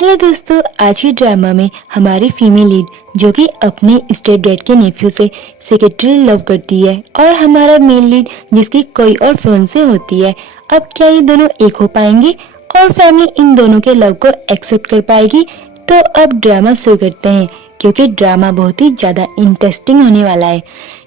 Hello दोस्तों, आज की ड्रामा में हमारी फीमेल लीड जो कि अपने स्टेप डैड के नेफ्यू से सेक्रेटरी लव करती है और हमारा मेल लीड जिसकी कोई और फियांसे से होती है। अब क्या ये दोनों एक हो पाएंगे और फैमिली इन दोनों के लव को एक्सेप्ट कर पाएगी? तो अब ड्रामा शुरू करते हैं क्योंकि ड्रामा बहुत ही ज्यादा इंटरेस्टिंग होने वाला है।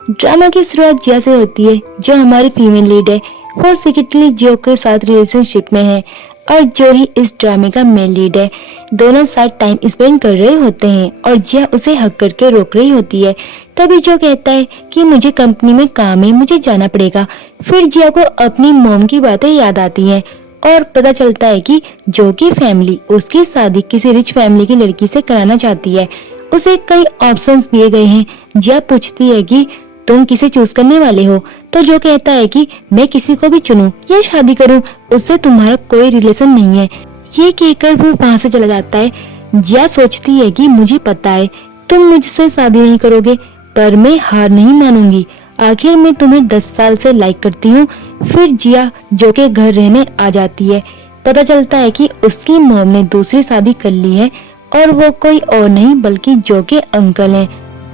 ड्रामा की शुरुआत जिया से होती है। जो हमारी फीमेल लीड है वो सेक्रेटरी जियो के साथ रिलेशनशिप में है और जो ही इस ड्रामे का मेल लीड है। दोनों साथ टाइम स्पेंड कर रहे होते हैं और जिया उसे हक करके रोक रही होती है। तभी जो कहता है कि मुझे कंपनी में काम है, मुझे जाना पड़ेगा। फिर जिया को अपनी मॉम की बातें याद आती हैं और पता चलता है कि जो की फैमिली उसकी शादी किसी रिच फैमिली की लड़की से कराना चाहती है। उसे कई ऑप्शंस दिए गए हैं। जिया पूछती है कि तुम किसे चूज करने वाले हो? तो जो कहता है कि मैं किसी को भी चुनूं या शादी करूं, उससे तुम्हारा कोई रिलेशन नहीं है। ये कहकर वो वहां से चला जाता है। जिया सोचती है कि मुझे पता है तुम मुझसे शादी नहीं करोगे, पर मैं हार नहीं मानूंगी। आखिर मैं तुम्हें 10 साल से लाइक करती हूँ। फिर जिया जो के घर रहने आ जाती है। पता चलता है कि उसकी मॉम ने दूसरी शादी कर ली है और वो कोई और नहीं बल्कि जो के अंकल हैं।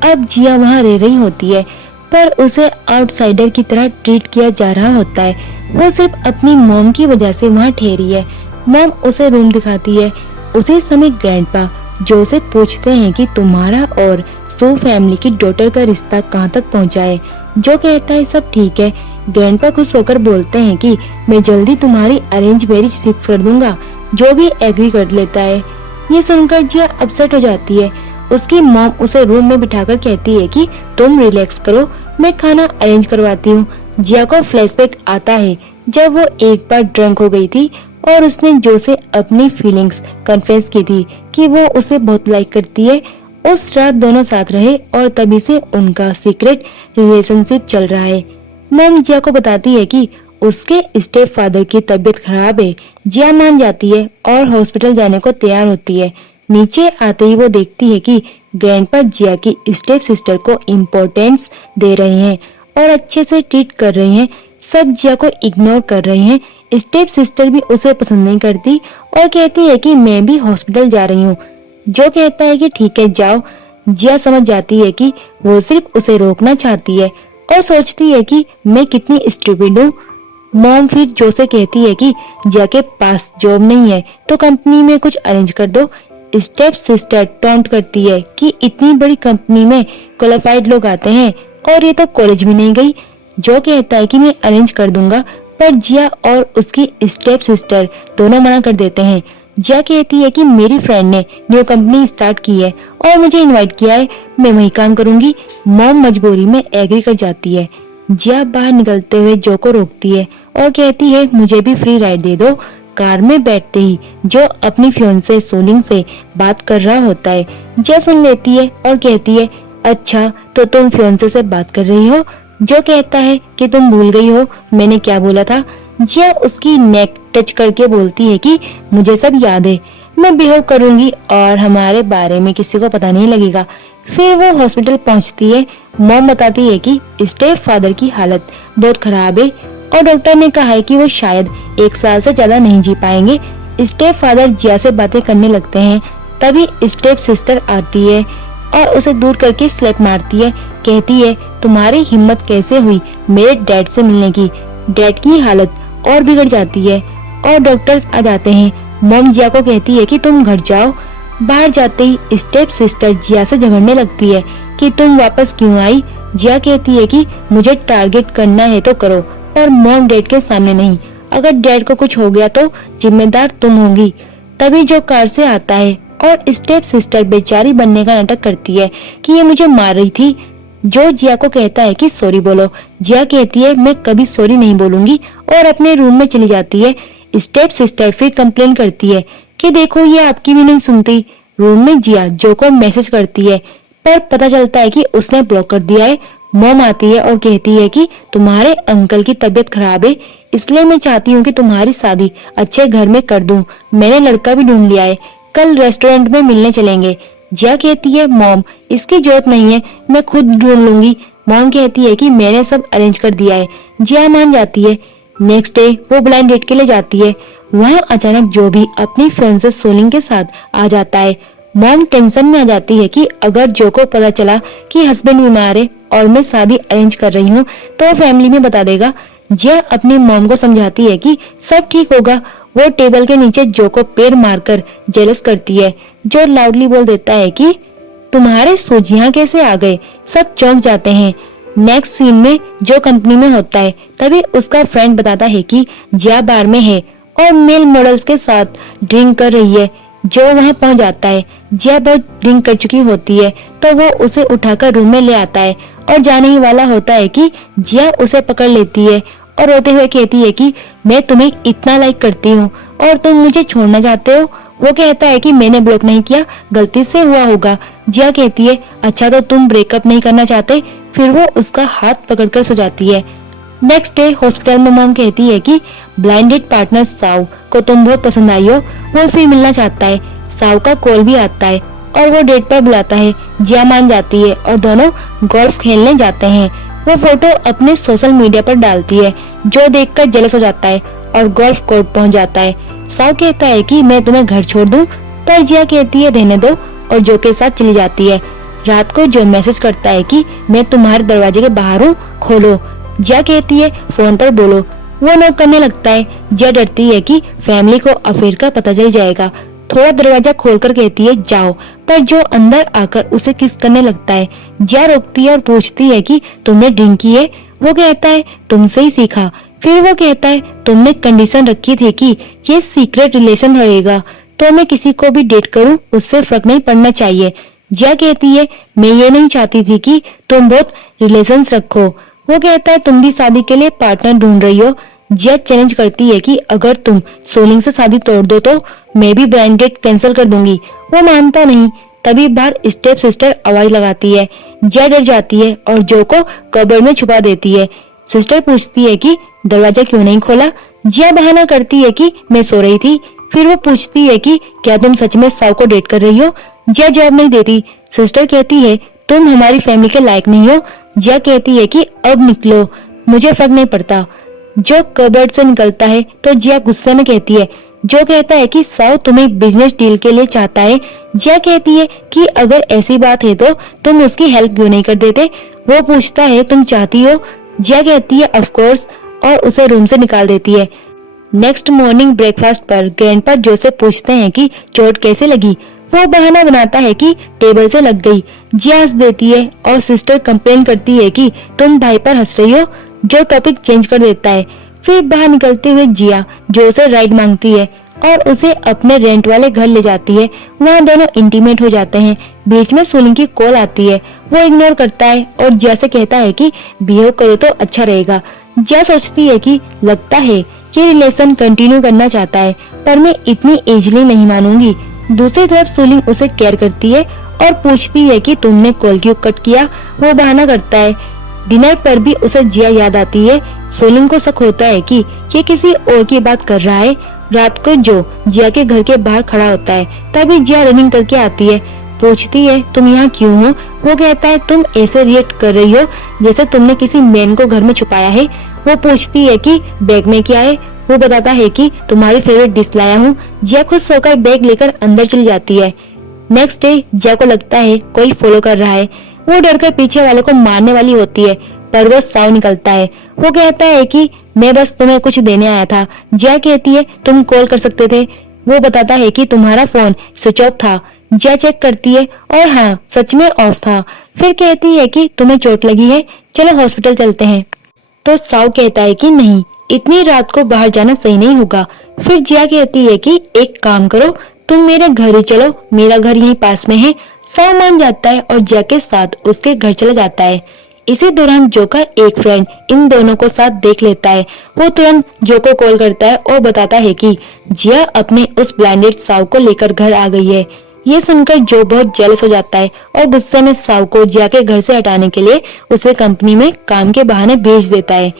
अब जिया वहाँ रह रही होती है पर उसे आउटसाइडर की तरह ट्रीट किया जा रहा होता है। वो सिर्फ अपनी मॉम की वजह से वहाँ ठहरी है। मॉम उसे रूम दिखाती है। उसी समय ग्रैंडपा जो से पूछते हैं कि तुम्हारा और सो फैमिली की डॉटर का रिश्ता कहाँ तक पहुँचा है। जो कहता है सब ठीक है। ग्रैंडपा खुश होकर बोलते हैं कि मैं जल्दी तुम्हारी अरेंज मैरिज फिक्स कर दूंगा। जो भी एग्री कर लेता है। ये सुनकर जिया अपसेट हो जाती है। उसकी मॉम उसे रूम में बिठाकर कहती है कि तुम रिलैक्स करो, मैं खाना अरेंज करवाती हूँ। जिया को फ्लैशबैक आता है जब वो एक बार ड्रंक हो गई थी और उसने जो से अपनी फीलिंग्स कन्फेस की थी कि वो उसे बहुत लाइक करती है। उस रात दोनों साथ रहे और तभी से उनका सीक्रेट रिलेशनशिप चल रहा है। मॉम जिया को बताती है कि उसके स्टेप फादर की तबीयत खराब है। जिया मान जाती है और हॉस्पिटल जाने को तैयार होती है। नीचे आते ही वो देखती है कि ग्रैंडपा जिया की स्टेप सिस्टर को इम्पोर्टेंस दे रहे हैं और अच्छे से ट्रीट कर रहे हैं। सब जिया को इग्नोर कर रहे हैं। स्टेप सिस्टर भी उसे पसंद नहीं करती और कहती है कि मैं भी हॉस्पिटल जा रही हूँ। जो कहता है कि ठीक है जाओ। जिया समझ जाती है कि वो सिर्फ उसे रोकना चाहती है और सोचती है कि मैं कितनी स्टूपिड हूँ। मॉम फिर जो से कहती है कि जिया के पास जॉब नहीं है तो कंपनी में कुछ अरेंज कर दो। स्टेप सिस्टर टॉन्ट करती है कि इतनी बड़ी कंपनी में क्वालिफाइड लोग आते हैं और ये तो कॉलेज भी नहीं गई। जो कहता है कि मैं अरेंज कर दूंगा, पर जिया और उसकी स्टेप सिस्टर दोनों मना कर देते हैं। जिया कहती है कि मेरी फ्रेंड ने न्यू कंपनी स्टार्ट की है और मुझे इनवाइट किया है, मैं वहीं काम करूंगी। मॉम मजबूरी में एग्री कर जाती है। जिया बाहर निकलते हुए जो को रोकती है और कहती है मुझे भी फ्री राइड दे दो। कार में बैठते ही जो अपनी फियांसे सोलिंग से बात कर रहा होता है। जिया सुन लेती है और कहती है अच्छा तो तुम फियांसे से बात कर रही हो? जो कहता है कि तुम भूल गई हो मैंने क्या बोला था। जिया उसकी नेक टच करके बोलती है कि मुझे सब याद है, मैं बिहेव करूंगी और हमारे बारे में किसी को पता नहीं लगेगा। फिर वो हॉस्पिटल पहुंचती है। मॉम बताती है कि स्टेप फादर की हालत बहुत खराब है और डॉक्टर ने कहा है कि वो शायद 1 साल से ज्यादा नहीं जी पाएंगे। स्टेप फादर जिया से बातें करने लगते हैं। तभी स्टेप सिस्टर आती है और उसे दूर करके स्लैप मारती है। कहती है तुम्हारी हिम्मत कैसे हुई मेरे डैड से मिलने की? डैड की हालत और बिगड़ जाती है और डॉक्टर्स आ जाते हैं। मॉम जिया को कहती है कि तुम घर जाओ। बाहर जाते ही स्टेप सिस्टर जिया से झगड़ने लगती है कि तुम वापस क्यों आई। जिया कहती है कि मुझे टारगेट करना है तो करो, पर मॉम डैड के सामने नहीं। अगर डैड को कुछ हो गया तो जिम्मेदार तुम होगी। तभी जो कार से आता है और स्टेप सिस्टर बेचारी बनने का नाटक करती है कि ये मुझे मार रही थी। जो जिया को कहता है कि सॉरी बोलो। जिया कहती है मैं कभी सॉरी नहीं बोलूंगी और अपने रूम में चली जाती है। स्टेप सिस्टर फिर कंप्लेन करती है कि देखो ये आपकी भी नहीं सुनती। रूम में जिया जो को मैसेज करती है पर पता चलता है कि उसने ब्लॉक कर दिया है। मॉम आती है और कहती है कि तुम्हारे अंकल की तबीयत खराब है, इसलिए मैं चाहती हूँ कि तुम्हारी शादी अच्छे घर में कर दूं। मैंने लड़का भी ढूंढ लिया है, कल रेस्टोरेंट में मिलने चलेंगे। जिया कहती है मॉम इसकी जरूरत नहीं है, मैं खुद ढूंढ लूंगी। मॉम कहती है कि मैंने सब अरेंज कर दिया है। जिया मान जाती है। नेक्स्ट डे वो ब्लाइंड डेट के लिए जाती है। वहाँ अचानक जो भी अपनी फियांसे सोलिंग के साथ आ जाता है। मॉम टेंशन में आ जाती है कि अगर जो को पता चला कि हस्बैंड बीमार है और मैं शादी अरेंज कर रही हूँ तो वो फैमिली में बता देगा। जिया अपनी मॉम को समझाती है कि सब ठीक होगा। वो टेबल के नीचे जो को पैर मारकर जेलस करती है। जो लाउडली बोल देता है कि तुम्हारे सूज यहाँ कैसे आ गए। सब चौंक जाते हैं। नेक्स्ट सीन में जो कंपनी में होता है तभी उसका फ्रेंड बताता है कि जिया बार में है और मेल मॉडल्स के साथ ड्रिंक कर रही है। जो वहां पहुंच जाता है। जिया बहुत ड्रिंक कर चुकी होती है तो वो उसे उठाकर रूम में ले आता है और जाने ही वाला होता है कि जिया उसे पकड़ लेती है और रोते हुए कहती है कि मैं तुम्हें इतना लाइक करती हूँ और तुम मुझे छोड़ना चाहते हो। वो कहता है कि मैंने ब्लॉक नहीं किया, गलती से हुआ होगा। जिया कहती है अच्छा तो तुम ब्रेकअप नहीं करना चाहते। फिर वो उसका हाथ पकड़कर सो जाती है। नेक्स्ट डे हॉस्पिटल में मॉम कहती है कि ब्लाइंडेड पार्टनर साउ को तुम बहुत पसंद आई हो, वो फिर मिलना चाहता है। साउ का कॉल भी आता है और वो डेट पर बुलाता है। जिया मान जाती है और दोनों गोल्फ खेलने जाते हैं। वो फोटो अपने सोशल मीडिया पर डालती है। जो देखकर जेलस हो जाता है और गोल्फ कोर्ट पहुंच जाता है। साउ कहता है कि मैं तुम्हें घर छोड़ दूं, पर जिया कहती है रहने दो और जो के साथ चली जाती है। रात को जो मैसेज करता है कि मैं तुम्हारे दरवाजे के बाहर हूँ, खोलो। जिया कहती है फोन पर बोलो। वो नॉक करने लगता है। जिया डरती है कि फैमिली को अफेयर का पता चल जाएगा। थोड़ा दरवाजा खोलकर कहती है जाओ, पर जो अंदर आकर उसे किस करने लगता है। जिया रोकती है और पूछती है कि तुमने ड्रिंक की है। वो कहता है तुमसे ही सीखा। फिर वो कहता है तुमने कंडीशन रखी थी कि ये सीक्रेट रिलेशन रहेगा, तो मैं किसी को भी डेट करूं उससे फर्क नहीं पड़ना चाहिए। जिया कहती है मैं ये नहीं चाहती थी कि तुम बहुत रिलेशंस रखो। वो कहता है तुम भी शादी के लिए पार्टनर ढूंढ रही हो। जिया चैलेंज करती है कि अगर तुम सोलिंग से शादी तोड़ दो तो मैं भी ब्लाइंड डेट कैंसिल कर दूंगी। वो मानता नहीं। तभी बाहर स्टेप सिस्टर आवाज लगाती है। जिया डर जाती है और जो को कबर्ड में छुपा देती है। सिस्टर पूछती है कि दरवाजा क्यों नहीं खोला। जिया बहाना करती है कि मैं सो रही थी। फिर वो पूछती है कि क्या तुम सच में साउ को डेट कर रही हो। जिया जवाब नहीं देती। सिस्टर कहती है तुम हमारी फैमिली के लायक नहीं हो। जिया कहती है कि अब निकलो, मुझे फर्क नहीं पड़ता। जो कबर्ड से निकलता है तो जिया गुस्से में कहती है। जो कहता है कि साउ तुम्हें बिजनेस डील के लिए चाहता है। जिया कहती है कि अगर ऐसी बात है तो तुम उसकी हेल्प क्यों नहीं कर देते। वो पूछता है तुम चाहती हो। जिया कहती है ऑफ कोर्स और उसे रूम से निकाल देती है। नेक्स्ट मॉर्निंग ब्रेकफास्ट पर ग्रैंडपा जो से पूछते हैं कि चोट कैसे लगी। वो बहाना बनाता है कि टेबल से लग गई। जिया हंस देती है और सिस्टर कंप्लेन करती है कि तुम भाई पर हंस रही हो। जो टॉपिक चेंज कर देता है। फिर बाहर निकलते हुए जिया जो से राइड मांगती है और उसे अपने रेंट वाले घर ले जाती है। वहाँ दोनों इंटीमेट हो जाते हैं। बीच में सोलिंग की कॉल आती है। वो इग्नोर करता है और जिया से कहता है कि बिहेव करो तो अच्छा रहेगा। जिया सोचती है कि लगता है ये रिलेशन कंटिन्यू करना चाहता है, पर मैं इतनी इजीली नहीं मानूंगी। दूसरी तरफ सोलिंग उसे केयर करती है और पूछती है कि तुमने कॉल क्यों कट किया। वो बहाना करता है। डिनर पर भी उसे जिया याद आती है। सोलिंग को शक होता है कि ये किसी और की बात कर रहा है। रात को जो जिया के घर के बाहर खड़ा होता है तभी जिया रनिंग करके आती है। पूछती है तुम यहाँ क्यों हो। वो कहता है तुम ऐसे रिएक्ट कर रही हो जैसे तुमने किसी मैन को घर में छुपाया है। वो पूछती है कि बैग में क्या है। वो बताता है कि तुम्हारी फेवरेट डिश लाया हूँ। जिया खुद सोकर बैग लेकर अंदर चली जाती है। नेक्स्ट डे जिया को लगता है कोई फॉलो कर रहा है। वो डरकर पीछे वाले को मारने वाली होती है, पर वो साउ निकलता है। वो कहता है कि मैं बस तुम्हें कुछ देने आया था। जिया कहती है तुम कॉल कर सकते थे। वो बताता है कि तुम्हारा फोन स्विच ऑफ था। जिया चेक करती है और हाँ सच में ऑफ था। फिर कहती है कि तुम्हें चोट लगी है, चलो हॉस्पिटल चलते हैं। तो साउ कहता है कि नहीं, इतनी रात को बाहर जाना सही नहीं होगा। फिर जिया कहती है कि एक काम करो, तुम मेरे घर ही चलो, मेरा घर यहीं पास में है। साउ मान जाता है और जिया के साथ उसके घर चला जाता है। इसी दौरान जो का एक फ्रेंड इन दोनों को साथ देख लेता है। वो तुरंत जो को कॉल करता है और बताता है कि जिया अपने उस ब्लाइंडेड साउ को लेकर घर आ गई है। ये सुनकर जो बहुत जेलस हो जाता है और गुस्से में साउ को जिया के घर से हटाने के लिए उसे कंपनी में काम के बहाने भेज देता है।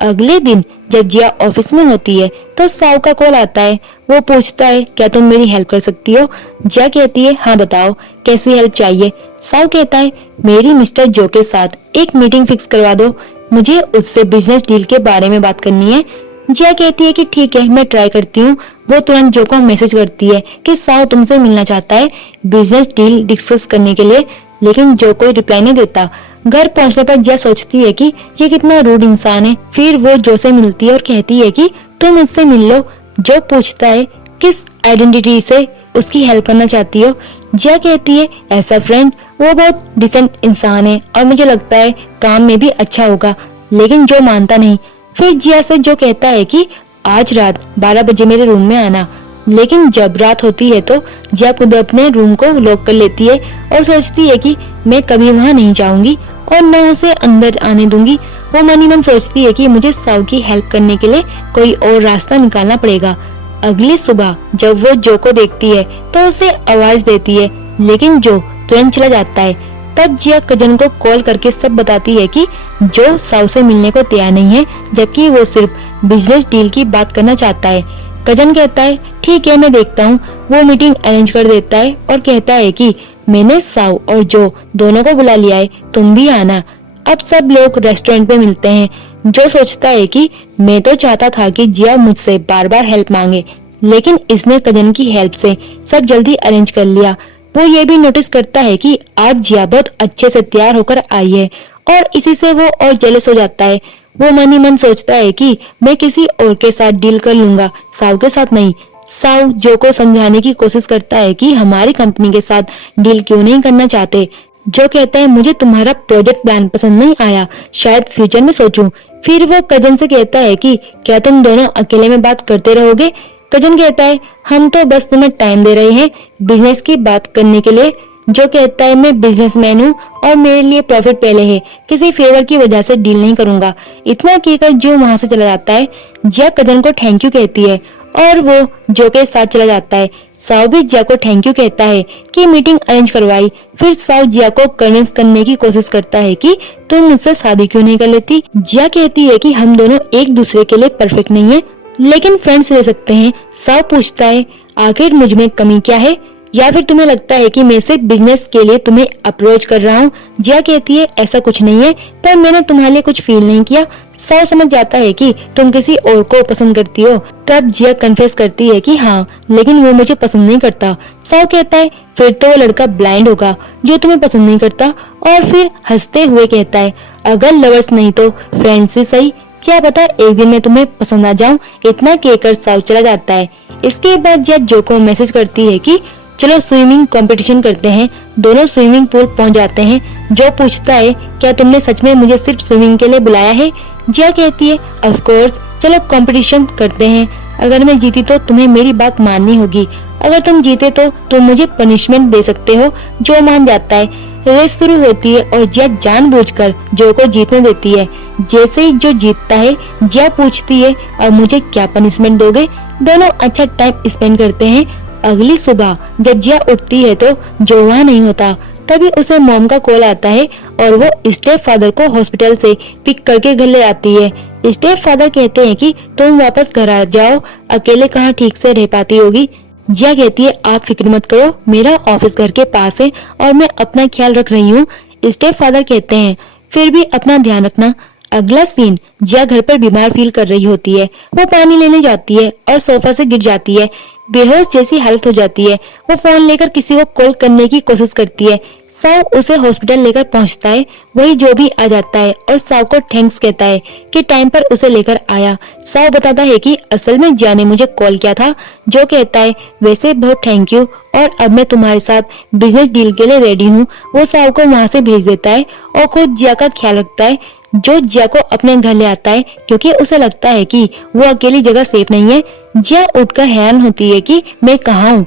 अगले दिन जब जिया ऑफिस में होती है तो साउ का कॉल आता है। वो पूछता है क्या तुम मेरी हेल्प कर सकती हो। जिया कहती है हाँ बताओ, कैसी हेल्प चाहिए। साउ कहता है मेरी मिस्टर जो के साथ एक मीटिंग फिक्स करवा दो, मुझे उससे बिजनेस डील के बारे में बात करनी है। जिया कहती है कि ठीक है, मैं ट्राई करती हूँ। वो तुरंत जो को मैसेज करती है कि साव तुमसे मिलना चाहता है बिजनेस डील डिस्कस करने के लिए, लेकिन जो कोई रिप्लाई नहीं देता। घर पहुंचने पर जिया सोचती है कि ये कितना रूड इंसान है। फिर वो जो से मिलती है और कहती है कि तुम मुझसे मिल लो। जो पूछता है किस आइडेंटिटी से उसकी हेल्प करना चाहती हो। जिया कहती है ऐसा फ्रेंड, वो बहुत डिसेंट इंसान है और मुझे लगता है काम में भी अच्छा होगा, लेकिन जो मानता नहीं। फिर जिया से जो कहता है कि आज रात 12 बजे मेरे रूम में आना, लेकिन जब रात होती है तो जिया खुद अपने रूम को लॉक कर लेती है और सोचती है कि मैं कभी वहां नहीं जाऊंगी और न उसे अंदर आने दूंगी। वो मन ही मन सोचती है कि मुझे साव की हेल्प करने के लिए कोई और रास्ता निकालना पड़ेगा। अगली सुबह जब वो जो को देखती है तो उसे आवाज देती है, लेकिन जो तुरंत चला जाता है। तब जिया कजन को कॉल करके सब बताती है कि जो साव से मिलने को तैयार नहीं है, जबकि वो सिर्फ बिजनेस डील की बात करना चाहता है। कजन कहता है ठीक है, मैं देखता हूँ। वो मीटिंग अरेंज कर देता है और कहता है कि मैंने साव और जो दोनों को बुला लिया है, तुम भी आना। अब सब लोग रेस्टोरेंट में मिलते हैं। जो सोचता है कि मैं तो चाहता था कि जिया मुझसे बार बार हेल्प मांगे, लेकिन इसने कजन की हेल्प से सब जल्दी अरेंज कर लिया। वो ये भी नोटिस करता है कि आज जिया बहुत अच्छे से तैयार होकर आई है और इसी से वो और जेलस हो जाता है। वो मन ही मन सोचता है कि मैं किसी और के साथ डील कर लूंगा, साव के साथ नहीं। साव जो को समझाने की कोशिश करता है कि हमारी कंपनी के साथ डील क्यों नहीं करना चाहते। जो कहता है मुझे तुम्हारा प्रोजेक्ट प्लान पसंद नहीं आया, शायद फ्यूचर में सोचूं। फिर वो कजन से कहता है कि क्या तुम दोनों अकेले में बात करते रहोगे। कजन कहता है हम तो बस तुम्हें टाइम दे रहे हैं बिजनेस की बात करने के लिए। जो कहता है मैं बिजनेसमैन हूँ और मेरे लिए प्रॉफिट पहले है, किसी फेवर की वजह से डील नहीं करूंगा। इतना कहकर जो वहां से चला जाता है। जिया कजन को थैंक यू कहती है और वो जो के साथ चला जाता है। साव भी जिया को थैंक यू कहता है कि मीटिंग अरेंज करवाई। फिर साव जिया को कन्विंस करने की कोशिश करता है कि तुम मुझसे शादी क्यों नहीं कर लेती। जिया कहती है कि हम दोनों एक दूसरे के लिए परफेक्ट नहीं है, लेकिन फ्रेंड्स रह सकते हैं। साव पूछता है आखिर मुझ में कमी क्या है, या फिर तुम्हें लगता है कि मैं सिर्फ बिजनेस के लिए तुम्हें अप्रोच कर रहा हूँ। जिया कहती है ऐसा कुछ नहीं है, पर मैंने तुम्हारे लिए कुछ फील नहीं किया। साव समझ जाता है कि तुम किसी और को पसंद करती हो। तब जिया कन्फेस करती है कि हाँ, लेकिन वो मुझे पसंद नहीं करता। साव कहता है फिर तो वो लड़का ब्लाइंड होगा जो तुम्हें पसंद नहीं करता, और फिर हंसते हुए कहता है अगर लवर्स नहीं तो फ्रेंड्स ही सही, क्या पता एक दिन मैं तुम्हें पसंद आ जाऊं। इतना कहकर साव चला जाता है। इसके बाद जिया जो को मैसेज करती है कि चलो स्विमिंग कंपटीशन करते हैं। दोनों स्विमिंग पूल पहुंच जाते हैं। जो पूछता है क्या तुमने सच में मुझे सिर्फ स्विमिंग के लिए बुलाया है। जिया कहती है ऑफ कोर्स, चलो कंपटीशन करते हैं। अगर मैं जीती तो तुम्हें मेरी बात माननी होगी, अगर तुम जीते तो तुम मुझे पनिशमेंट दे सकते हो। जो मान जाता है। रेस शुरू होती है और जिया जानबूझकर जो को जीतने देती है। जैसे ही जो जीतता है जिया पूछती है और मुझे क्या पनिशमेंट दोगे। दोनों अच्छा टाइम स्पेंड करते हैं। अगली सुबह जब जिया उठती है तो जो वहाँ नहीं होता। तभी उसे मॉम का कॉल आता है और वो स्टेप फादर को हॉस्पिटल से पिक करके घर ले आती है। स्टेप फादर कहते हैं कि तुम वापस घर आ जाओ, अकेले कहाँ ठीक से रह पाती होगी। जिया कहती है आप फिक्र मत करो, मेरा ऑफिस घर के पास है और मैं अपना ख्याल रख रही हूँ। स्टेप फादर कहते हैं फिर भी अपना ध्यान रखना। अगला सीन, जिया घर पर बीमार फील कर रही होती है। वो पानी लेने जाती है और सोफा से गिर जाती है। बेहोश जैसी हालत हो जाती है। वो फोन लेकर किसी को कॉल करने की कोशिश करती है। साव उसे हॉस्पिटल लेकर पहुंचता है। वही जो भी आ जाता है और साव को थैंक्स कहता है कि टाइम पर उसे लेकर आया। साव बताता है कि असल में जिया ने मुझे कॉल किया था। जो कहता है वैसे बहुत थैंक यू, और अब मैं तुम्हारे साथ बिजनेस डील के लिए रेडी हूँ। वो साव को वहाँ से भेज देता है और खुद जिया का ख्याल रखता है। जो जिया को अपने घर ले आता है क्योंकि उसे लगता है कि वो अकेली जगह सेफ नहीं है। जिया उठकर हैरान होती है कि मैं कहाँ हूँ।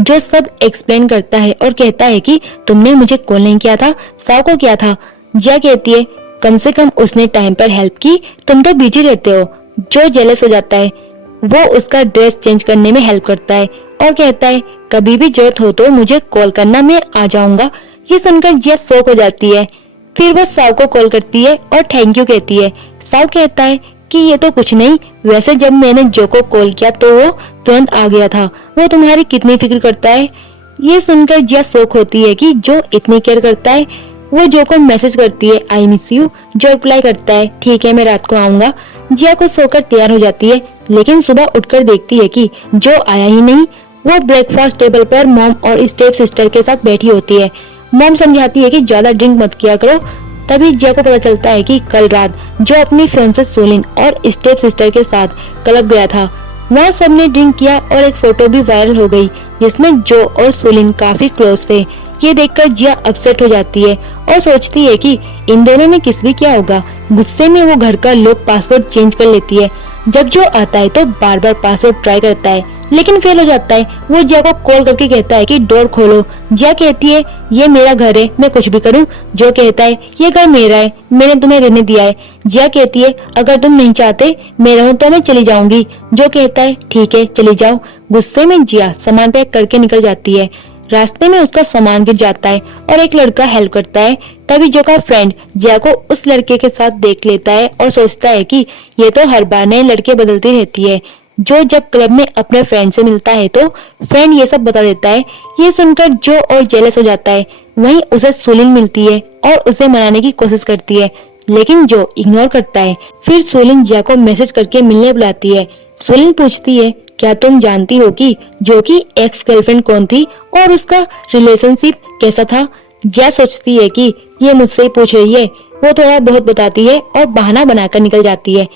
जो सब एक्सप्लेन करता है और कहता है कि तुमने मुझे कॉल नहीं किया था, साव को किया था। जिया कहती है कम से कम उसने टाइम पर हेल्प की, तुम तो बिजी रहते हो। जो जेलस हो जाता है। वो उसका ड्रेस चेंज करने में हेल्प करता है और कहता है कभी भी जरूरत हो तो मुझे कॉल करना, मैं आ जाऊंगा। ये सुनकर जिया शॉक हो जाती है। फिर वो साव को कॉल करती है और थैंक यू कहती है। साव कहता है कि ये तो कुछ नहीं, वैसे जब मैंने जो को कॉल किया तो वो तुरंत आ गया था। वो तुम्हारी कितनी फिक्र करता है। ये सुनकर जिया शॉक होती है कि जो इतनी केयर करता है। वो जो को मैसेज करती है आई मिस यू। जो रिप्लाई करता है ठीक है मैं रात को आऊंगा। जिया को सोकर तैयार हो जाती है, लेकिन सुबह उठकर देखती है कि जो आया ही नहीं। वो ब्रेकफास्ट टेबल पर मॉम और स्टेप सिस्टर के साथ बैठी होती है। मॉम समझाती है कि ज्यादा ड्रिंक मत किया करो। तभी जिया को पता चलता है कि कल रात जो अपनी फियांसे सोलिन और स्टेप सिस्टर के साथ क्लब गया था, वहाँ सबने ड्रिंक किया और एक फोटो भी वायरल हो गई जिसमें जो और सोलिन काफी क्लोज थे। ये देखकर जिया अपसेट हो जाती है और सोचती है कि इन दोनों ने किस भी किया होगा। गुस्से में वो घर का लॉक पासवर्ड चेंज कर लेती है। जब जो आता है तो बार बार पासवर्ड ट्राई करता है, लेकिन फेल हो जाता है। वो जिया को कॉल करके कहता है कि डोर खोलो। जिया कहती है ये मेरा घर है, मैं कुछ भी करूं। जो कहता है ये घर मेरा है, मैंने तुम्हें रहने दिया है। जिया कहती है अगर तुम नहीं चाहते मैं रहूं तो मैं चली जाऊंगी। जो कहता है ठीक है चली जाओ। गुस्से में जिया सामान पैक करके निकल जाती है। रास्ते में उसका सामान गिर जाता है और एक लड़का हेल्प करता है। तभी जो का फ्रेंड जिया को उस लड़के के साथ देख लेता है और सोचता है कि ये तो हर बार नए लड़के बदलती रहती है। जो जब क्लब में अपने फ्रेंड से मिलता है तो फ्रेंड ये सब बता देता है। ये सुनकर जो और जेलस हो जाता है। वहीं उसे सोलिन मिलती है और उसे मनाने की कोशिश करती है, लेकिन जो इग्नोर करता है। फिर सोलिन जिया को मैसेज करके मिलने बुलाती है। सोलिन पूछती है क्या तुम जानती हो कि जो की एक्स गर्लफ्रेंड कौन थी और उसका रिलेशनशिप कैसा था। जिया सोचती है कि ये मुझसे ही पूछ रही है। वो थोड़ा बहुत बताती है और बहाना बनाकर निकल जाती है।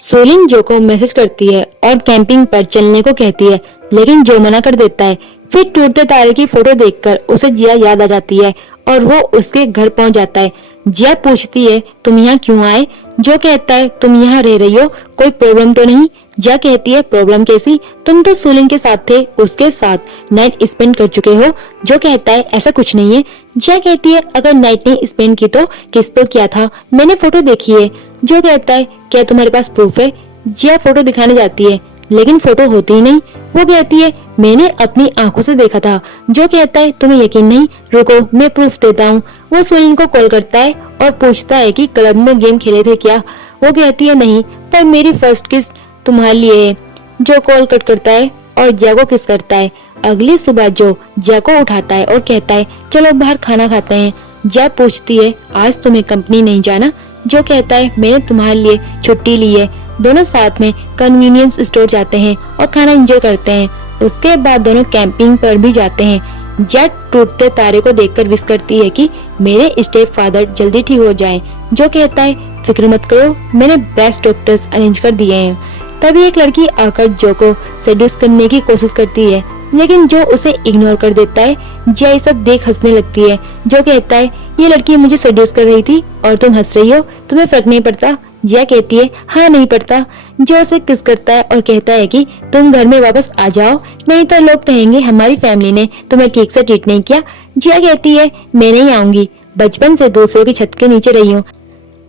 सोलिन जो को मैसेज करती है और कैंपिंग पर चलने को कहती है, लेकिन जो मना कर देता है। फिर टूटते तारे की फोटो देखकर उसे जिया याद आ जाती है और वो उसके घर पहुंच जाता है। जिया पूछती है तुम यहाँ क्यों आए। जो कहता है तुम यहाँ रह रही हो, कोई प्रॉब्लम तो नहीं। जिया कहती है प्रॉब्लम कैसी, तुम तो सोलिन के साथ थे, उसके साथ नाइट स्पेंड कर चुके हो। जो कहता है ऐसा कुछ नहीं है। जिया कहती है अगर नाइट नहीं स्पेंड की तो किस तो किया था, मैंने फोटो देखी है। जो कहता है क्या तुम्हारे पास प्रूफ है। जिया फोटो दिखाने जाती है, लेकिन फोटो होती ही नहीं। वो कहती है मैंने अपनी आंखों से देखा था। जो कहता है तुम्हें यकीन नहीं, रुको मैं प्रूफ देता हूँ। वो सोलिन को कॉल करता है और पूछता है कि क्लब में गेम खेले थे क्या। वो कहती है नहीं, पर मेरी फर्स्ट किस तुम्हारे लिए है। जो कॉल कट करता है और जिया को किस करता है। अगली सुबह जो जिया को उठाता है और कहता है चलो बाहर खाना खाते हैं। जिया पूछती है आज तुम्हें कंपनी नहीं जाना। जो कहता है मैंने तुम्हारे लिए छुट्टी ली है। दोनों साथ में कन्वीनियंस स्टोर जाते हैं और खाना एंजॉय करते हैं। उसके बाद दोनों कैंपिंग पर भी जाते हैं। जिया टूटते तारे को देखकर विश करती है कि मेरे स्टेप फादर जल्दी ठीक हो जाएं। जो कहता है फिक्र मत करो, मैंने बेस्ट डॉक्टर्स अरेंज कर दिए हैं। तभी एक लड़की आकर जो को सेड्यूस करने की कोशिश करती है, लेकिन जो उसे इग्नोर कर देता है। जिया ये सब देख हंसने लगती है। जो कहता है ये लड़की मुझे सेड्यूस कर रही थी और तुम हंस रही हो, तुम्हें फर्क नहीं पड़ता। जिया कहती है हाँ नहीं पड़ता। जो उसे किस करता है और कहता है कि तुम घर में वापस आ जाओ, नहीं तो लोग कहेंगे हमारी फैमिली ने तुम्हें ठीक से ट्रीट नहीं किया। जिया कहती है मैं नहीं आऊंगी, बचपन से दूसरों की छत के नीचे रही हूँ,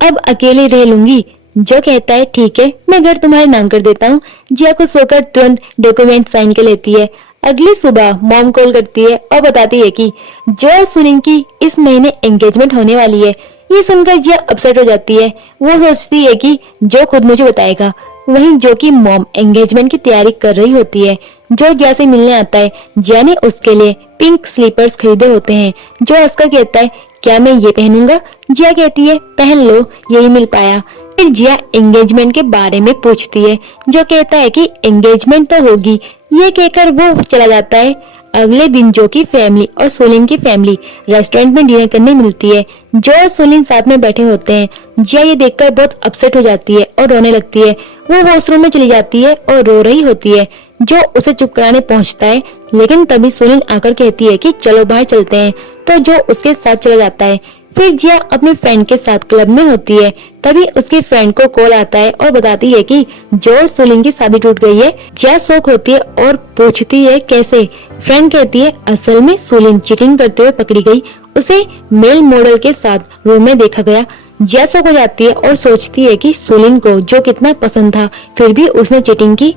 अब अकेले रह लूंगी। जो कहता है ठीक है मैं घर तुम्हारे नाम कर देता हूँ। जिया को सोकर तुरंत डॉक्यूमेंट साइन कर लेती है। अगली सुबह मॉम कॉल करती है और बताती है कि जो और सुनील की इस महीने एंगेजमेंट होने वाली है। ये सुनकर जिया अपसेट हो जाती है। वो सोचती है कि जो खुद मुझे बताएगा। वहीं जो की मॉम एंगेजमेंट की तैयारी कर रही होती है। जो जिया से मिलने आता है। जिया ने उसके लिए पिंक स्लीपर्स खरीदे होते हैं। जो हंसकर कहता है क्या मैं ये पहनूंगा। जिया कहती है पहन लो, यही मिल पाया। फिर जिया एंगेजमेंट के बारे में पूछती है। जो कहता है कि एंगेजमेंट तो होगी। ये कहकर वो चला जाता है। अगले दिन जो की फैमिली और सोलिन की फैमिली रेस्टोरेंट में डिनर करने मिलती है। जो और सोलिन साथ में बैठे होते हैं। जिया ये देखकर बहुत अपसेट हो जाती है और रोने लगती है। वो वॉशरूम में चली जाती है और रो रही होती है। जो उसे चुप कराने पहुंचता है, लेकिन तभी सोलिन आकर कहती है कि चलो बाहर चलते हैं। तो जो उसके साथ चला जाता है। फिर जिया अपने फ्रेंड के साथ क्लब में होती है। तभी उसके फ्रेंड को कॉल आता है और बताती है कि जो और सोलिन की शादी टूट गई है। जिया शॉक होती है और पूछती है कैसे। फ्रेंड कहती है असल में सोलिन चीटिंग करते हुए पकड़ी गई, उसे मेल मॉडल के साथ रूम में देखा गया। जिया शॉक हो जाती है और सोचती है कि सोलिन को जो कितना पसंद था फिर भी उसने चीटिंग की।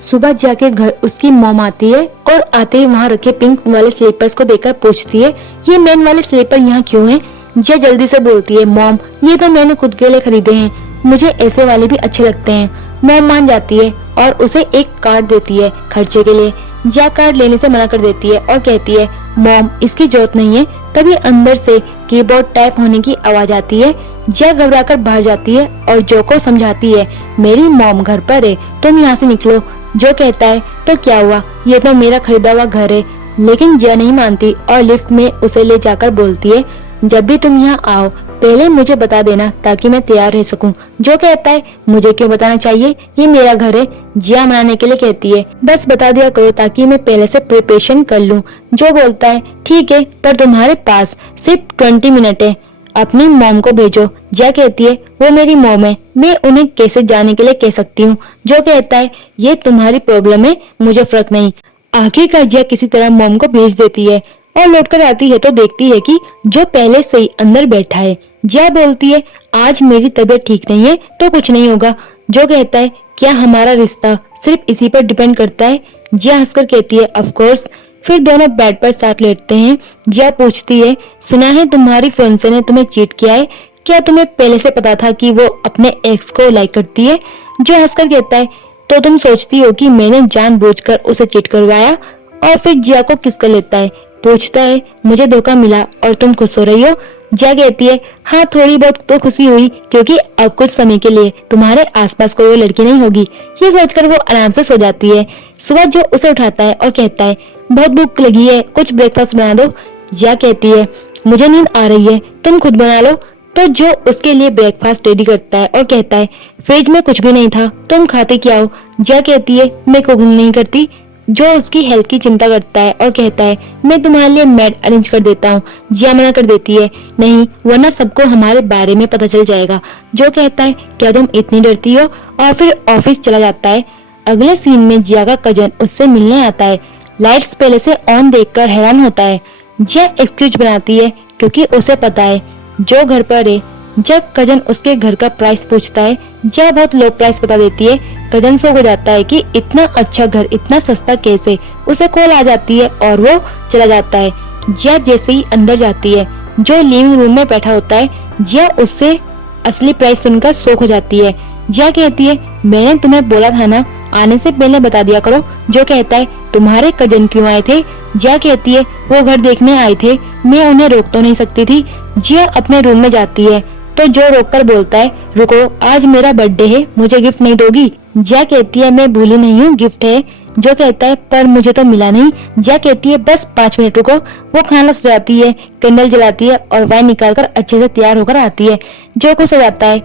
सुबह जाके घर उसकी मॉम आती है और आते ही वहाँ रखे पिंक वाले स्लीपर्स को देखकर पूछती है ये मेन वाले स्लीपर यहाँ क्यों हैं। जिया जल्दी से बोलती है मॉम ये तो मैंने खुद के लिए खरीदे हैं, मुझे ऐसे वाले भी अच्छे लगते हैं। मॉम मान जाती है और उसे एक कार्ड देती है खर्चे के लिए। जिया कार्ड लेने से मना कर देती है और कहती है मॉम इसकी जरूरत नहीं है। तभी अंदर से कीबोर्ड टाइप होने की आवाज आती है। जिया घबराकर बाहर जाती है और जो को समझाती है मेरी मॉम घर पर है, तुम यहाँ से निकलो। जो कहता है तो क्या हुआ, ये तो मेरा खरीदा हुआ घर है। लेकिन जिया नहीं मानती और लिफ्ट में उसे ले जाकर बोलती है जब भी तुम यहाँ आओ पहले मुझे बता देना ताकि मैं तैयार रह सकूं। जो कहता है मुझे क्यों बताना चाहिए, ये मेरा घर है। जिया मनाने के लिए कहती है बस बता दिया करो ताकि मैं पहले से प्रिपरेशन कर लूं। जो बोलता है ठीक है, पर तुम्हारे पास सिर्फ 20 मिनट है, अपनी मॉम को भेजो। जिया कहती है वो मेरी मॉम है, मैं उन्हें कैसे जाने के लिए कह सकती हूँ। जो कहता है ये तुम्हारी प्रॉब्लम है, मुझे फर्क नहीं। आखिरकार जिया किसी तरह मॉम को भेज देती है और लौटकर आती है तो देखती है कि जो पहले से ही अंदर बैठा है। जिया बोलती है आज मेरी तबीयत ठीक नहीं है तो कुछ नहीं होगा। जो कहता है क्या हमारा रिश्ता सिर्फ इसी पर डिपेंड करता है। जिया हंसकर कहती है ऑफ कोर्स। फिर दोनों बेड पर साथ लेटते हैं। जिया पूछती है सुना है तुम्हारी फियांसे ने तुम्हें चीट किया है, क्या तुम्हें पहले से पता था कि वो अपने एक्स को लाइक करती है। जो हंसकर कहता है तो तुम सोचती हो कि मैंने जानबूझकर उसे चीट करवाया। और फिर जिया को किस कर लेता है, पूछता है मुझे धोखा मिला और तुम खुश हो रही हो। जिया कहती है हाँ थोड़ी बहुत तो खुशी हुई क्योंकि अब कुछ समय के लिए तुम्हारे आसपास कोई लड़की नहीं होगी। ये सोचकर वो आराम से सो जाती है। सुबह जो उसे उठाता है और कहता है बहुत भूख लगी है, कुछ ब्रेकफास्ट बना दो। जिया कहती है मुझे नींद आ रही है, तुम खुद बना लो। तो जो उसके लिए ब्रेकफास्ट रेडी करता है और कहता है फ्रिज में कुछ भी नहीं था, तुम खाते क्या हो। जिया कहती है मैं कुकिंग नहीं करती। जो उसकी हेल्थ की चिंता करता है और कहता है मैं तुम्हारे लिए मेड अरेंज कर देता हूँ। जिया मना कर देती है नहीं, वरना सबको हमारे बारे में पता चल जाएगा। जो कहता है क्या तुम इतनी डरती हो, और फिर ऑफिस चला जाता है। अगले सीन में जिया का कजन उससे मिलने आता है। लाइट्स पहले से ऑन देखकर हैरान होता है। जिया एक्सक्यूज बनाती है क्योंकि उसे पता है जो घर पर है। जब कजन उसके घर का प्राइस पूछता है जिया बहुत लो प्राइस बता देती है। कजन शॉक हो जाता है कि इतना अच्छा घर इतना सस्ता कैसे। उसे कॉल आ जाती है और वो चला जाता है। जिया जैसे ही अंदर जाती है जो लिविंग रूम में बैठा होता है, जिया उससे असली प्राइस सुनकर शॉक हो जाती है। जिया कहती है मैंने तुम्हें बोला था ना, आने से पहले बता दिया करो। जो कहता है तुम्हारे कजन क्यों आए थे। जिया कहती है वो घर देखने आए थे, मैं उन्हें रोक तो नहीं सकती थी। जिया अपने रूम में जाती है तो जो रोककर बोलता है रुको आज मेरा बर्थडे है, मुझे गिफ्ट नहीं दोगी। जिया कहती है मैं भूली नहीं हूँ, गिफ्ट है। जो कहता है पर मुझे तो मिला नहीं। जिया कहती है बस 5 मिनट रुको। वो खाना सजाती है, कैंडल जलाती है और वाइन निकालकर अच्छे से तैयार होकर आती है। जो को सजाता है।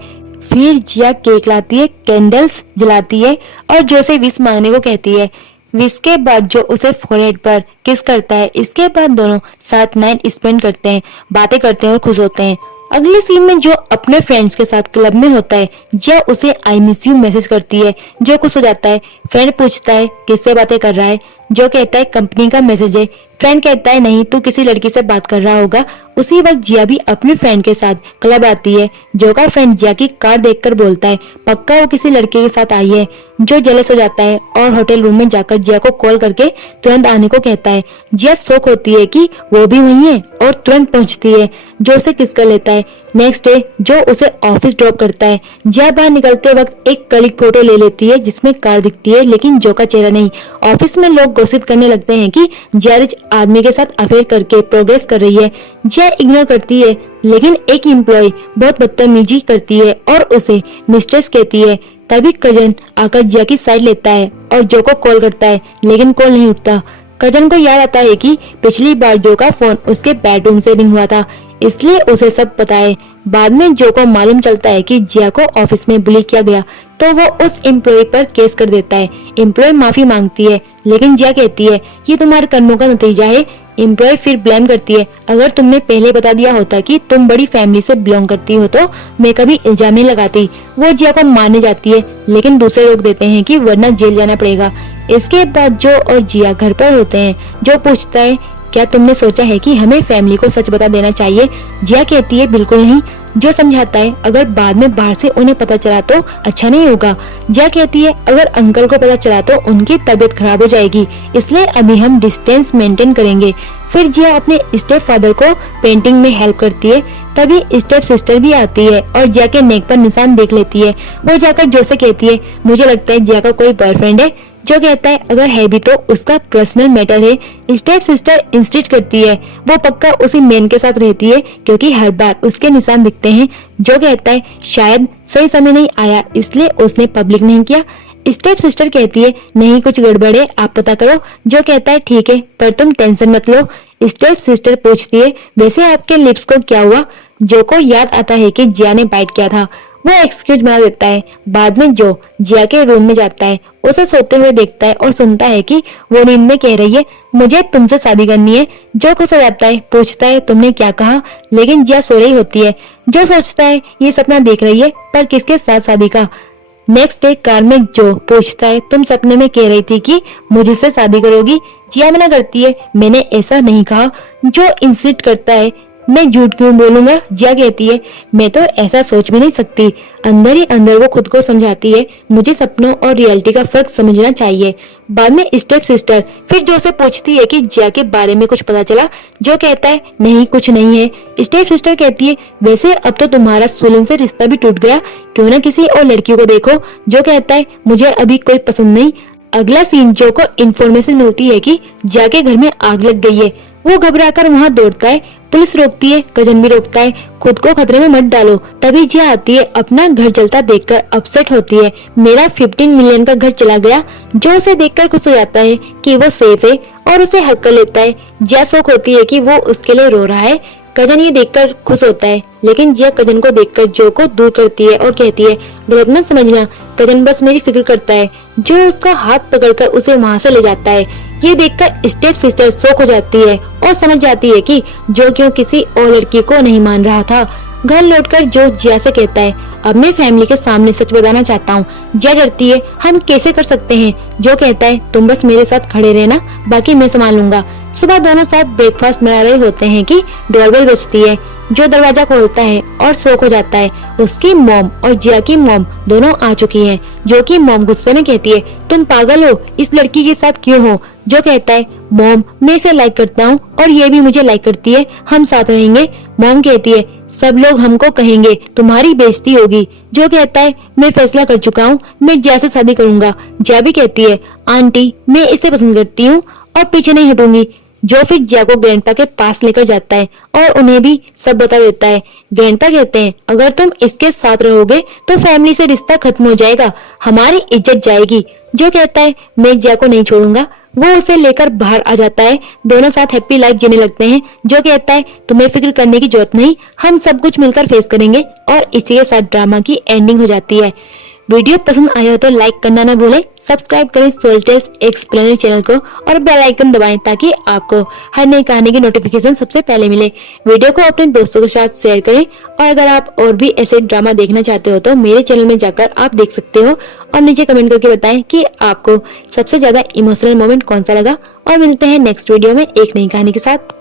फिर जिया केक लाती है, कैंडल्स जलाती है और जो से विश मांगने को कहती है। विश के बाद जो उसे फोरहेड पर किस करता है। इसके बाद दोनों साथ नाइट स्पेंड करते हैं, बातें करते हैं और खुश होते हैं। अगले सीन में जो अपने फ्रेंड्स के साथ क्लब में होता है, जिया उसे आई मिस यू मैसेज करती है। जो खुश हो जाता है। फ्रेंड पूछता है किससे बातें कर रहा है। जो कहता है कंपनी का मैसेज है। फ्रेंड कहता है नहीं, तू किसी लड़की से बात कर रहा होगा। उसी वक्त जिया भी अपने फ्रेंड के साथ क्लब आती है। जो का फ्रेंड जिया की कार देखकर बोलता है पक्का वो किसी लड़के के साथ आई है। जो जेलस हो जाता है और होटल रूम में जाकर जिया को कॉल करके तुरंत आने को कहता है। जिया शॉक होती है कि वो भी वही है और तुरंत पहुंचती है। जो उसे किस कर लेता है। नेक्स्ट डे जो उसे ऑफिस ड्रॉप करता है। जिया बाहर निकलते वक्त एक कलीग फोटो ले लेती है जिसमें कार दिखती है लेकिन जो का चेहरा नहीं। ऑफिस में लोग गॉसिप करने लगते हैं कि जिया रिच आदमी के साथ अफेयर करके प्रोग्रेस कर रही है। जिया इग्नोर करती है लेकिन एक एम्प्लॉय बहुत बदतमीजी करती है और उसे मिस्ट्रेस कहती है। तभी कजन आकर जिया की साइड लेता है और जो को कॉल करता है लेकिन कॉल नहीं उठता। कजन को याद आता है कि पिछली बार जो का फोन उसके बेडरूम से रिंग हुआ था, इसलिए उसे सब पता है। बाद में जो को मालूम चलता है कि जिया को ऑफिस में बुली किया गया तो वो उस एम्प्लॉय पर केस कर देता है। एम्प्लॉय माफी मांगती है लेकिन जिया कहती है ये तुम्हारे कर्मों का नतीजा है। एम्प्लॉय फिर ब्लेम करती है अगर तुमने पहले बता दिया होता कि तुम बड़ी फैमिली से बिलोंग करती हो तो मैं कभी इल्जाम नहीं लगाती। वो जिया को मारने जाती है लेकिन दूसरे रोक देते हैं कि वरना जेल जाना पड़ेगा। इसके बाद जो और जिया घर पर होते हैं। जो पूछता है क्या तुमने सोचा है कि हमें फैमिली को सच बता देना चाहिए। जिया कहती है बिल्कुल नहीं। जो समझाता है अगर बाद में बाहर से उन्हें पता चला तो अच्छा नहीं होगा। जिया कहती है अगर अंकल को पता चला तो उनकी तबीयत खराब हो जाएगी, इसलिए अभी हम डिस्टेंस मेंटेन करेंगे। फिर जिया अपने स्टेप फादर को पेंटिंग में हेल्प करती है। तभी स्टेप सिस्टर भी आती है और जिया के नेक पर निशान देख लेती है। वो जाकर जो से कहती है मुझे लगता है जिया का कोई बॉयफ्रेंड है। जो कहता है अगर है भी तो उसका पर्सनल मैटर है। स्टेप सिस्टर इंसिस्ट करती है वो पक्का उसी मैन के साथ रहती है क्योंकि हर बार उसके निशान दिखते हैं। जो कहता है शायद सही समय नहीं आया इसलिए उसने पब्लिक नहीं किया। स्टेप सिस्टर कहती है नहीं कुछ गड़बड़ है आप पता करो। जो कहता है ठीक है पर तुम टेंशन मत लो। स्टेप सिस्टर पूछती है वैसे आपके लिप्स को क्या हुआ। जो को याद आता है कि जिया ने बाइट किया था। वो एक्सक्यूज बना देता है। बाद में जो जिया के रूम में जाता है उसे सोते हुए देखता है और सुनता है कि वो नींद में कह रही है मुझे तुमसे शादी करनी है। जो खुश हो जाता है पूछता है तुमने क्या कहा, लेकिन जिया सो रही होती है। जो सोचता है ये सपना देख रही है पर किसके साथ शादी का। नेक्स्ट डे कार में जो पूछता है तुम सपने में कह रही थी कि मुझसे शादी करोगी। जिया मना करती है मैंने ऐसा नहीं कहा। जो इंसिस्ट करता है मैं झूठ क्यों बोलूंगा। जिया कहती है मैं तो ऐसा सोच भी नहीं सकती। अंदर ही अंदर वो खुद को समझाती है मुझे सपनों और रियलिटी का फर्क समझना चाहिए। बाद में स्टेप सिस्टर फिर जो से पूछती है कि जिया के बारे में कुछ पता चला। जो कहता है नहीं कुछ नहीं है। स्टेप सिस्टर कहती है वैसे अब तो तुम्हारा सुलन से रिश्ता भी टूट गया, क्यों ना किसी और लड़की को देखो। जो कहता है मुझे अभी कोई पसंद नहीं। अगला सीन जो को इन्फॉर्मेशन मिलती है कि जिया के घर में आग लग गई है। वो घबराकर वहाँ दौड़ता है। पुलिस रोकती है, कजन भी रोकता है खुद को खतरे में मत डालो। तभी जिया आती है अपना घर जलता देखकर अपसेट होती है मेरा 15 मिलियन का घर चला गया। जो उसे देखकर खुश हो जाता है कि वो सेफ है और उसे हक कर लेता है। जिया शौक होती है कि वो उसके लिए रो रहा है। कजन ये देखकर खुश होता है लेकिन जिया कजन को देखकर जो को दूर करती है और कहती है गलत मत समझना, कजन बस मेरी फिक्र करता है। जो उसका हाथ पकड़कर उसे वहाँ से ले जाता है। ये देखकर स्टेप सिस्टर शॉक हो जाती है और समझ जाती है कि जो क्यों किसी और लड़की को नहीं मान रहा था। घर लौटकर जो जिया से कहता है अब मैं फैमिली के सामने सच बताना चाहता हूँ। जिया डरती है हम कैसे कर सकते हैं। जो कहता है तुम बस मेरे साथ खड़े रहना, बाकी मैं संभाल लूंगा। सुबह दोनों साथ ब्रेकफास्ट बना रहे होते हैं कि डोरबेल बजती है। जो दरवाजा खोलता है और शॉक हो जाता है उसकी मॉम और जिया की मॉम दोनों आ चुकी हैं। जो की मॉम गुस्से में कहती है तुम पागल हो, इस लड़की के साथ क्यों हो। जो कहता है मॉम मैं इसे लाइक करता हूँ और ये भी मुझे लाइक करती है, हम साथ रहेंगे। मॉम कहती है सब लोग हमको कहेंगे तुम्हारी बेइज्जती होगी। जो कहता है मैं फैसला कर चुका हूँ, मैं जिया से शादी करूंगा। जिया भी कहती है आंटी मैं इसे पसंद करती हूँ और पीछे नहीं हटूंगी। जो फिर जिया को ग्रैंडपा के पास लेकर जाता है और उन्हें भी सब बता देता है। ग्रैंडपा कहते हैं अगर तुम इसके साथ रहोगे तो फैमिली से रिश्ता खत्म हो जाएगा, हमारी इज्जत जाएगी। जो कहता है मैं जिया को नहीं छोड़ूंगा। वो उसे लेकर बाहर आ जाता है। दोनों साथ हैप्पी लाइफ जीने लगते हैं। जो कहता है तुम्हें फिक्र करने की जरूरत नहीं, हम सब कुछ मिलकर फेस करेंगे। और इसी के साथ ड्रामा की एंडिंग हो जाती है। वीडियो पसंद आया हो तो लाइक करना ना भूलें, सब्सक्राइब करें सोल टेल्स एक्सप्लेनर चैनल को और बेल आइकन दबाएं ताकि आपको हर नई कहानी की नोटिफिकेशन सबसे पहले मिले। वीडियो को अपने दोस्तों के साथ शेयर करें और अगर आप और भी ऐसे ड्रामा देखना चाहते हो तो मेरे चैनल में जाकर आप देख सकते हो। और नीचे कमेंट करके बताएं कि आपको सबसे ज्यादा इमोशनल मोमेंट कौन सा लगा। और मिलते हैं नेक्स्ट वीडियो में एक नई कहानी के साथ।